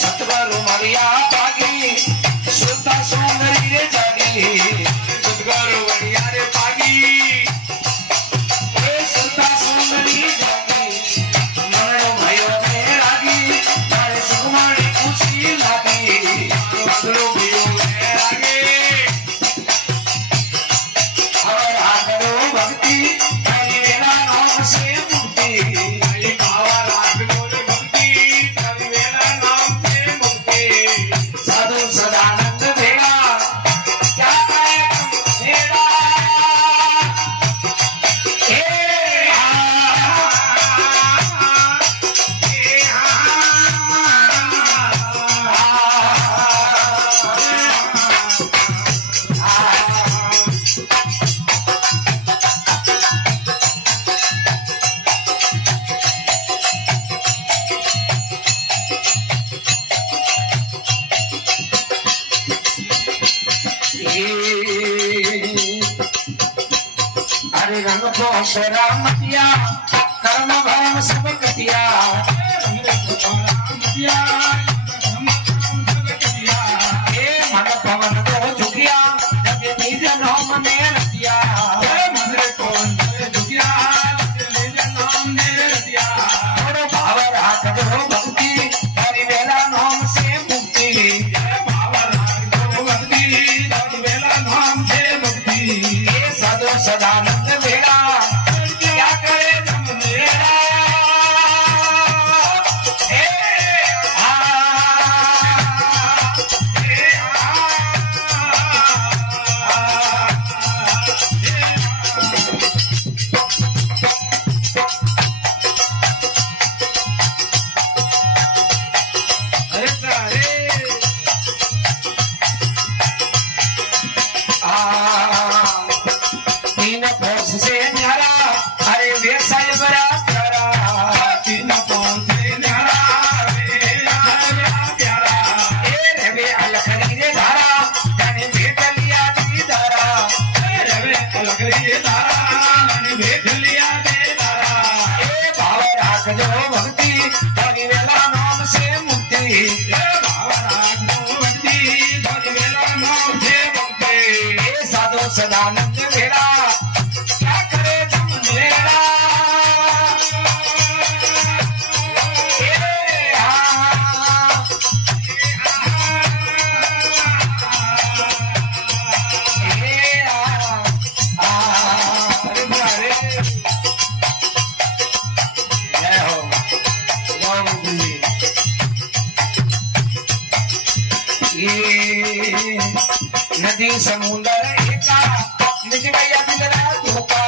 सतगुरु मरिया पागी सुनता सुंदरी रे जागी सतगुरु मरिया रे पागी सुनता सुंदरी जागी मरण भयो में रागी तारे सुकुमारी खुशी लागी मधुरो भयो में रागी और आगरो भक्ति हरि वेला नाम से मुक्ति हरि भावा राग बोले भक्ति हरि वेला नाम से मुक्ति साधु सदानंद भेगा क्या कहे मेरा अरे रंग को राम किया कर्म भरम सब कटिया मन पवन को झुकिया जब निज नाम ने रतिया मन को झुकिया निज नाम ने रतिया भाव राख जो भक्ति हरि वेला नाम से मुक्ति भाव राख जो भक्ति हरि वेला नाम से मुक्ति साधु सदानंद भेड़ा क्या करे जम मेरा तीन पोस से न्यारा अरे वे साहेब प्यारा तीन पोस से न्यारा प्यारा रे अलखरी रे धारा जाने भेट लिया दी धारा रे अलखरी रे धारा जाने भेट लिया दे धारा भाव राख जो भक्ति हरि वेला नाम से मुक्ति भाव राख जो भक्ति हरि वेला नाम से मुक्ति साधु सदानंद भेड़ा क्या करे तुम मेरा नदी समुंदर एका निज गया दिलरा धोखा